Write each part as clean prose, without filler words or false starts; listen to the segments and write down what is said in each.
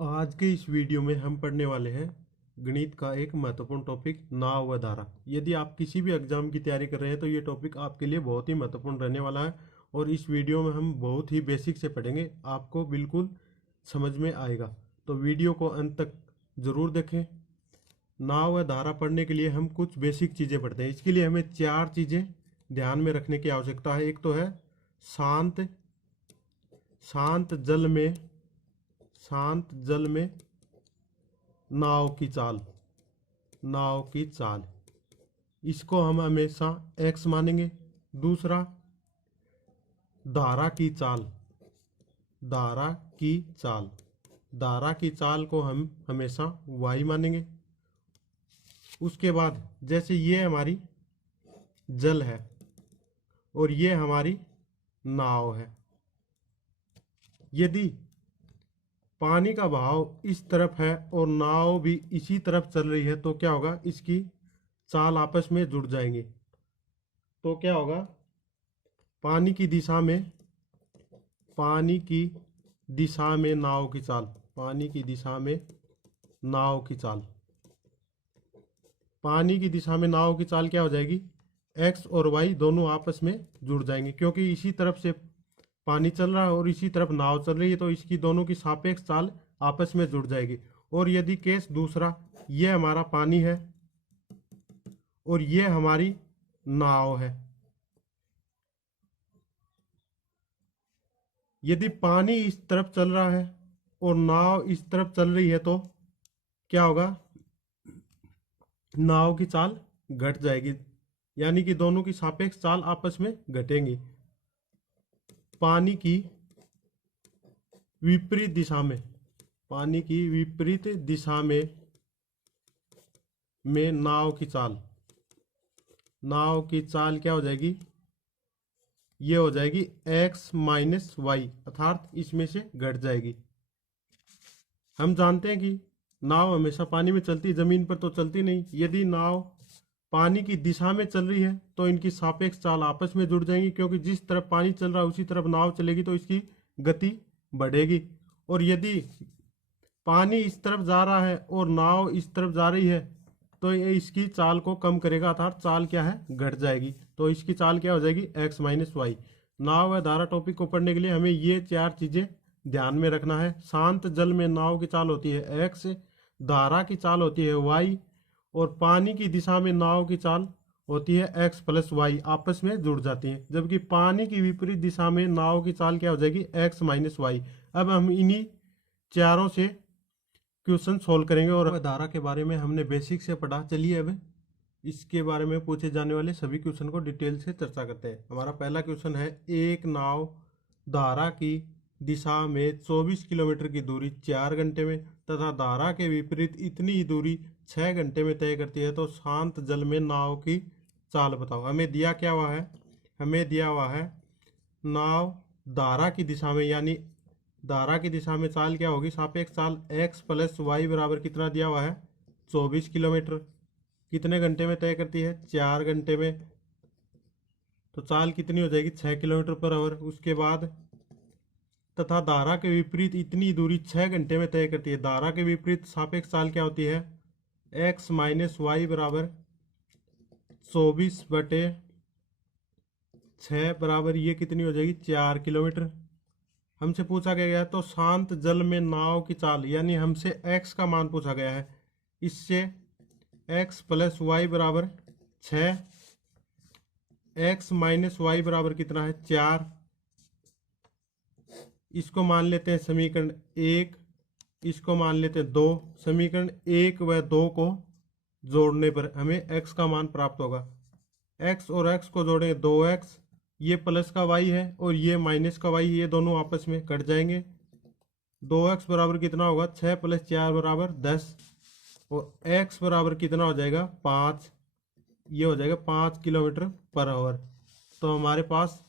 आज के इस वीडियो में हम पढ़ने वाले हैं गणित का एक महत्वपूर्ण टॉपिक नाव व धारा। यदि आप किसी भी एग्जाम की तैयारी कर रहे हैं तो ये टॉपिक आपके लिए बहुत ही महत्वपूर्ण रहने वाला है और इस वीडियो में हम बहुत ही बेसिक से पढ़ेंगे, आपको बिल्कुल समझ में आएगा। तो वीडियो को अंत तक ज़रूर देखें। नाव व धारा पढ़ने के लिए हम कुछ बेसिक चीज़ें पढ़ते हैं। इसके लिए हमें 4 चीज़ें ध्यान में रखने की आवश्यकता है। एक तो है शांत शांत जल में शांत जल में नाव की चाल। नाव की चाल इसको हम हमेशा x मानेंगे। दूसरा, धारा की चाल। धारा की चाल धारा की चाल को हम हमेशा y मानेंगे। उसके बाद जैसे ये हमारी जल है और ये हमारी नाव है, यदि पानी का बहाव इस तरफ है और नाव भी इसी तरफ चल रही है तो क्या होगा, इसकी चाल आपस में जुड़ जाएंगी। तो क्या होगा, पानी की दिशा में नाव की चाल। पानी की दिशा में नाव की चाल पानी की दिशा में नाव की चाल क्या हो जाएगी, x और y दोनों आपस में जुड़ जाएंगे, क्योंकि इसी तरफ से पानी चल रहा है और इसी तरफ नाव चल रही है, तो इसकी दोनों की सापेक्ष चाल आपस में जुड़ जाएगी। और यदि केस दूसरा, ये हमारा पानी है और ये हमारी नाव है, यदि पानी इस तरफ चल रहा है और नाव इस तरफ चल रही है तो क्या होगा, नाव की चाल घट जाएगी, यानी कि दोनों की सापेक्ष चाल आपस में घटेंगी। पानी की विपरीत दिशा में नाव की चाल क्या हो जाएगी, ये हो जाएगी x माइनस वाई, अर्थात इसमें से घट जाएगी। हम जानते हैं कि नाव हमेशा पानी में चलती है, जमीन पर तो चलती नहीं। यदि नाव पानी की दिशा में चल रही है तो इनकी सापेक्ष चाल आपस में जुड़ जाएंगी, क्योंकि जिस तरफ पानी चल रहा है उसी तरफ नाव चलेगी तो इसकी गति बढ़ेगी। और यदि पानी इस तरफ जा रहा है और नाव इस तरफ जा रही है तो ये इसकी चाल को कम करेगा, अर्थात चाल क्या है, घट जाएगी। तो इसकी चाल क्या हो जाएगी, x माइनस वाई। नाव व धारा टॉपिक को पढ़ने के लिए हमें ये 4 चीजें ध्यान में रखना है। शांत जल में नाव की चाल होती है x, धारा की चाल होती है y, और पानी की दिशा में नाव की चाल होती है x प्लस वाई, आपस में जुड़ जाती है। जबकि पानी की विपरीत दिशा में नाव की चाल क्या हो जाएगी, x माइनस वाई। अब हम इन्हीं चारों से क्वेश्चन सोल्व करेंगे। और धारा के बारे में हमने बेसिक से पढ़ा, चलिए अब इसके बारे में पूछे जाने वाले सभी क्वेश्चन को डिटेल से चर्चा करते हैं। हमारा पहला क्वेश्चन है, एक नाव धारा की दिशा में 24 किलोमीटर की दूरी 4 घंटे में तथा धारा के विपरीत इतनी ही दूरी 6 घंटे में तय करती है, तो शांत जल में नाव की चाल बताओ। हमें दिया क्या हुआ है, हमें दिया हुआ है नाव धारा की दिशा में, यानी धारा की दिशा में चाल क्या होगी, सापेक्ष चाल x प्लस वाई बराबर कितना दिया हुआ है, 24 किलोमीटर। कितने घंटे में तय करती है, 4 घंटे में, तो चाल कितनी हो जाएगी, 6 किलोमीटर पर आवर। उसके बाद तथा धारा के विपरीत इतनी दूरी 6 घंटे में तय करती है। धारा के विपरीत सापेक्ष चाल क्या होती है, x माइनस वाई बराबर 24/6 बराबर ये कितनी हो जाएगी, 4 किलोमीटर। हमसे पूछा गया है तो शांत जल में नाव की चाल, यानी हमसे x का मान पूछा गया है। इससे x प्लस वाई बराबर 6, x माइनस वाई बराबर कितना है, 4। इसको मान लेते हैं समीकरण 1, इसको मान लेते हैं 2। समीकरण 1 व 2 को जोड़ने पर हमें x का मान प्राप्त होगा। x और x को जोड़ें 2x, ये प्लस का y है और ये माइनस का y, ये दोनों आपस में कट जाएंगे। 2x बराबर कितना होगा, 6 प्लस 4 बराबर 10, और x बराबर कितना हो जाएगा, 5। ये हो जाएगा 5 किलोमीटर पर आवर। तो हमारे पास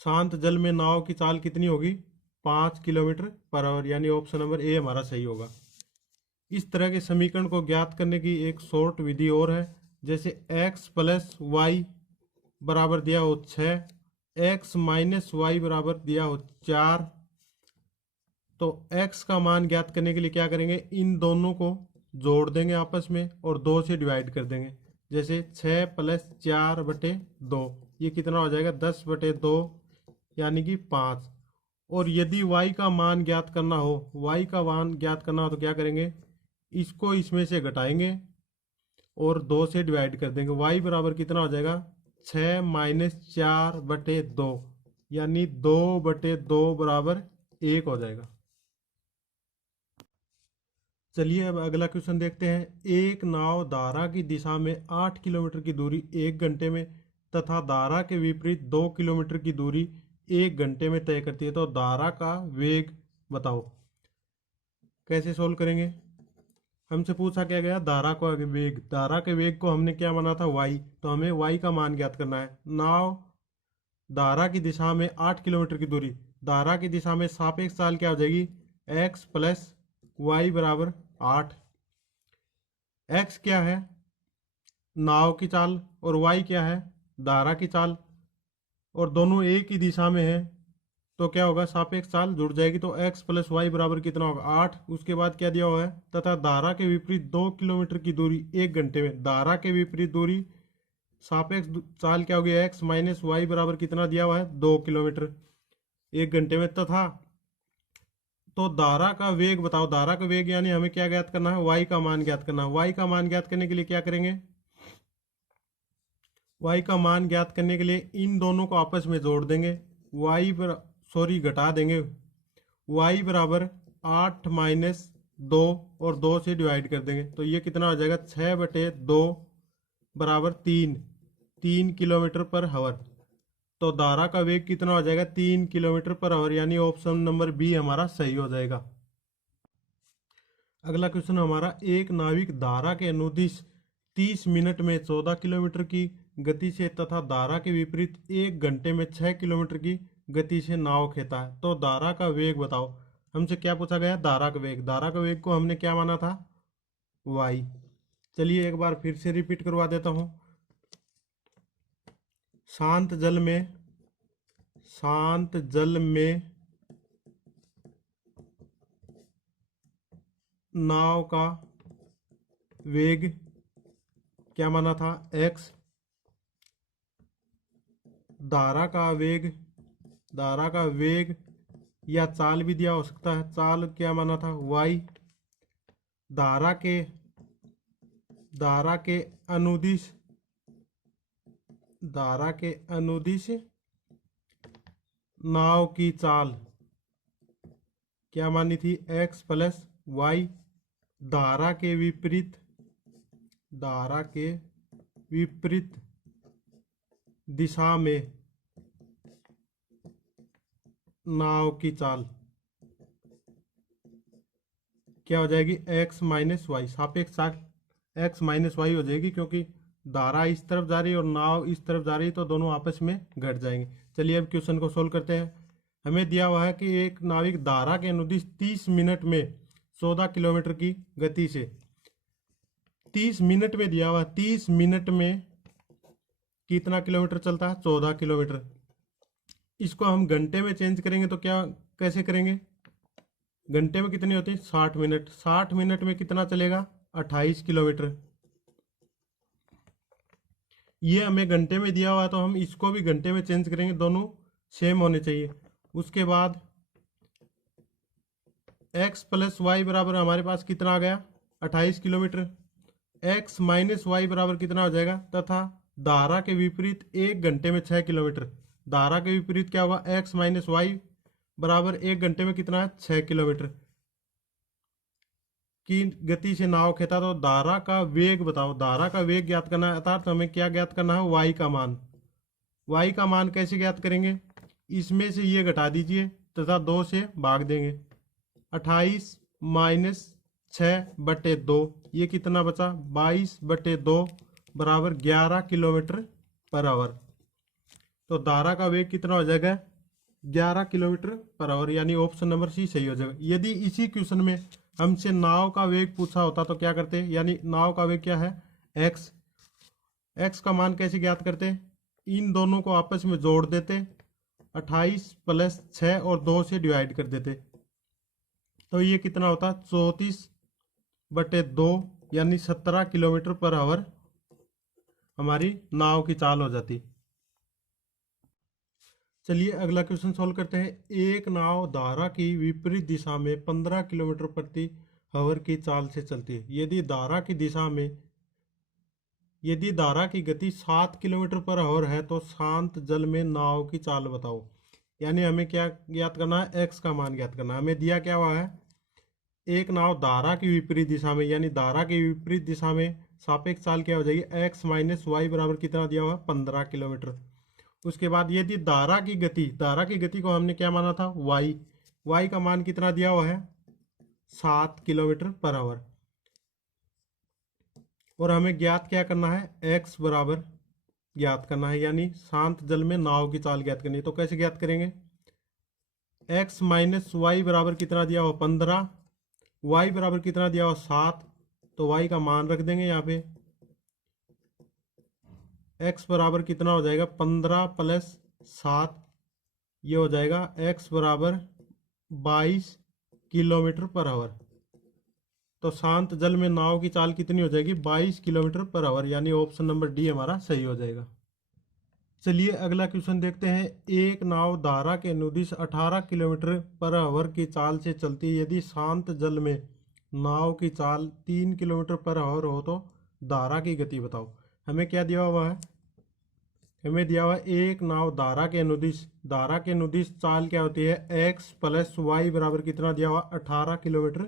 शांत जल में नाव की चाल कितनी होगी, 5 किलोमीटर पर आवर, यानी ऑप्शन नंबर ए हमारा सही होगा। इस तरह के समीकरण को ज्ञात करने की एक शॉर्ट विधि और है, जैसे x प्लस वाई बराबर दिया हो 6, x माइनस वाई बराबर दिया हो 4, तो x का मान ज्ञात करने के लिए क्या करेंगे, इन दोनों को जोड़ देंगे आपस में और 2 से डिवाइड कर देंगे। जैसे 6 + 4/2 ये कितना हो जाएगा, 10/2 यानी कि 5। और यदि y का मान ज्ञात करना हो, y का मान ज्ञात करना हो तो क्या करेंगे, इसको इसमें से घटाएंगे और 2 से डिवाइड कर देंगे। y बराबर कितना हो जाएगा, 6 - 4/2 यानी 2/2 बराबर 1 हो जाएगा। चलिए अब अगला क्वेश्चन देखते हैं। एक नाव धारा की दिशा में 8 किलोमीटर की दूरी 1 घंटे में तथा धारा के विपरीत 2 किलोमीटर की दूरी 1 घंटे में तय करती है, तो धारा का वेग बताओ। कैसे सोल्व करेंगे, हमसे पूछा क्या गया, धारा का वेग। धारा के वेग को हमने क्या माना था, y, तो हमें y का मान ज्ञात करना है। नाव धारा की दिशा में 8 किलोमीटर की दूरी, धारा की दिशा में सापेक्ष चाल क्या हो जाएगी, x + y बराबर 8। x क्या है, नाव की चाल, और y क्या है, धारा की चाल, और दोनों एक ही दिशा में है तो क्या होगा, सापेक्ष चाल जुड़ जाएगी। तो x + y बराबर कितना होगा, 8। उसके बाद क्या दिया हुआ है, तथा धारा के विपरीत 2 किलोमीटर की दूरी 1 घंटे में। धारा के विपरीत दूरी सापेक्ष चाल क्या होगी, x - y बराबर कितना दिया हुआ है, 2 किलोमीटर 1 घंटे में। तथा तो धारा का वेग बताओ। धारा का वेग यानी हमें क्या ज्ञात करना है, y का मान ज्ञात करना है। y का मान ज्ञात करने के लिए क्या करेंगे, y का मान ज्ञात करने के लिए इन दोनों को आपस में जोड़ देंगे, घटा देंगे। y बराबर 8 - 2 और 2 से डिवाइड कर देंगे तो ये कितना हो जाएगा, 6/2 बराबर 3 किलोमीटर पर हावर। तो धारा का वेग कितना हो जाएगा, 3 किलोमीटर पर आवर, यानी ऑप्शन नंबर बी हमारा सही हो जाएगा। अगला क्वेश्चन हमारा, एक नाविक धारा के अनुदिश 30 मिनट में 14 किलोमीटर की गति से तथा धारा के विपरीत 1 घंटे में 6 किलोमीटर की गति से नाव खेता है, तो धारा का वेग बताओ। हमसे क्या पूछा गया, धारा का वेग। धारा का वेग को हमने क्या माना था, y। चलिए एक बार फिर से रिपीट करवा देता हूं। शांत जल में नाव का वेग क्या माना था, x। धारा का वेग या चाल भी दिया हो सकता है, चाल क्या माना था, y। धारा के अनुदिश नाव की चाल क्या मानी थी, x + y। धारा के विपरीत दिशा में नाव की चाल क्या हो जाएगी, x - y। सापेक्ष चाल x - y हो जाएगी, क्योंकि धारा इस तरफ जा रही है और नाव इस तरफ जा रही है, तो दोनों आपस में घट जाएंगे। चलिए अब क्वेश्चन को सोल्व करते हैं। हमें दिया हुआ है कि एक नाविक धारा के अनुदिश 30 मिनट में 14 किलोमीटर की गति से, 30 मिनट में दिया हुआ, 30 मिनट में कितना किलोमीटर चलता है, 14 किलोमीटर। इसको हम घंटे में चेंज करेंगे तो कैसे करेंगे, घंटे में कितनी होती है, 60 मिनट। 60 मिनट में कितना चलेगा, 28 किलोमीटर। ये हमें घंटे में दिया हुआ है तो हम इसको भी घंटे में चेंज करेंगे, दोनों सेम होने चाहिए। उसके बाद x + y बराबर हमारे पास कितना आ गया, 28 किलोमीटर। x - y बराबर कितना हो जाएगा, तथा धारा के विपरीत 1 घंटे में 6 किलोमीटर। धारा के विपरीत क्या होगा, x - y बराबर 1 घंटे में कितना है, 6 किलोमीटर की गति से नाव खेता। तो धारा का वेग बताओ। धारा का वेग ज्ञात करना है, अर्थात हमें क्या ज्ञात करना है, y का मान। y का मान कैसे ज्ञात करेंगे, इसमें से ये घटा दीजिए तथा 2 से भाग देंगे। 28 - 6/2 ये कितना बचा, 22/2 बराबर 11 किलोमीटर पर आवर। तो धारा का वेग कितना हो जाएगा, 11 किलोमीटर पर आवर, यानी ऑप्शन नंबर सी सही हो जाएगा। यदि इसी क्वेश्चन में हमसे नाव का वेग पूछा होता तो क्या करते, यानी नाव का वेग क्या है, x का मान कैसे ज्ञात करते, इन दोनों को आपस में जोड़ देते, 28 + 6 और 2 से डिवाइड कर देते। तो ये कितना होता है 34/2 यानी 17 किलोमीटर पर आवर हमारी नाव की चाल हो जाती। चलिए अगला क्वेश्चन सॉल्व करते हैं। एक नाव धारा की विपरीत दिशा में 15 किलोमीटर प्रति आवर की चाल से चलती है। यदि धारा की गति 7 किलोमीटर पर आवर है तो शांत जल में नाव की चाल बताओ। यानी हमें क्या ज्ञात करना है, एक्स का मान ज्ञात करना है। हमें दिया क्या हुआ है, एक नाव धारा की विपरीत दिशा में, यानी धारा की विपरीत दिशा में सापेक्ष चाल क्या हो जाएगी, एक्स माइनस वाई बराबर कितना दिया हुआ, 15 किलोमीटर। उसके बाद यदि धारा की गति को हमने क्या माना था, वाई का मान कितना दिया हुआ है, 7 किलोमीटर पर आवर। और हमें ज्ञात क्या करना है, एक्स बराबर ज्ञात करना है, यानी शांत जल में नाव की चाल ज्ञात करनी है। तो कैसे ज्ञात करेंगे, एक्स माइनस वाई बराबर कितना दिया हुआ 15, वाई बराबर कितना दिया हुआ 7, तो वाई का मान रख देंगे यहाँ पे। एक्स बराबर कितना हो जाएगा 15 प्लस 7, ये हो जाएगा एक्स बराबर 22 किलोमीटर पर आवर। तो शांत जल में नाव की चाल कितनी हो जाएगी, 22 किलोमीटर पर आवर, यानी ऑप्शन नंबर डी हमारा सही हो जाएगा। चलिए अगला क्वेश्चन देखते हैं। एक नाव धारा के अनुदिश 18 किलोमीटर पर आवर की चाल से चलती है। यदि शांत जल में नाव की चाल 3 किलोमीटर पर आवर हो तो धारा की गति बताओ। हमें क्या दिया हुआ है, हमें दिया हुआ है एक नाव धारा के अनुदिश चाल क्या होती है, एक्स प्लस वाई बराबर कितना दिया हुआ 18 किलोमीटर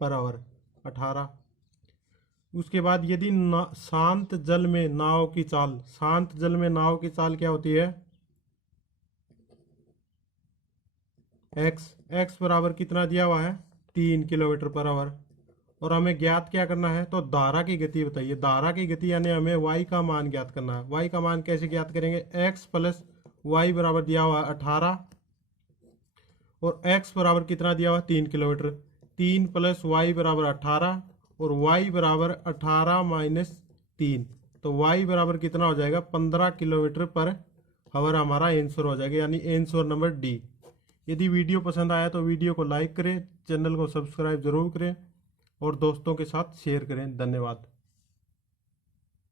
पर आवर, 18। उसके बाद यदि शांत जल में नाव की चाल क्या होती है, एक्स बराबर कितना दिया हुआ है 3 किलोमीटर पर आवर। और हमें ज्ञात क्या करना है, तो धारा की गति बताइए। धारा की गति यानी हमें वाई का मान ज्ञात करना है। वाई का मान कैसे ज्ञात करेंगे, एक्स प्लस वाई बराबर दिया हुआ है 18 और एक्स बराबर कितना दिया हुआ 3 किलोमीटर, 3 प्लस वाई बराबर 18 और वाई बराबर 18 माइनस 3, तो वाई बराबर कितना हो जाएगा 15 किलोमीटर पर आवर हमारा आंसर हो जाएगा, यानी आंसर नंबर डी। यदि वीडियो पसंद आया तो वीडियो को लाइक करें, चैनल को सब्सक्राइब जरूर करें और दोस्तों के साथ शेयर करें। धन्यवाद।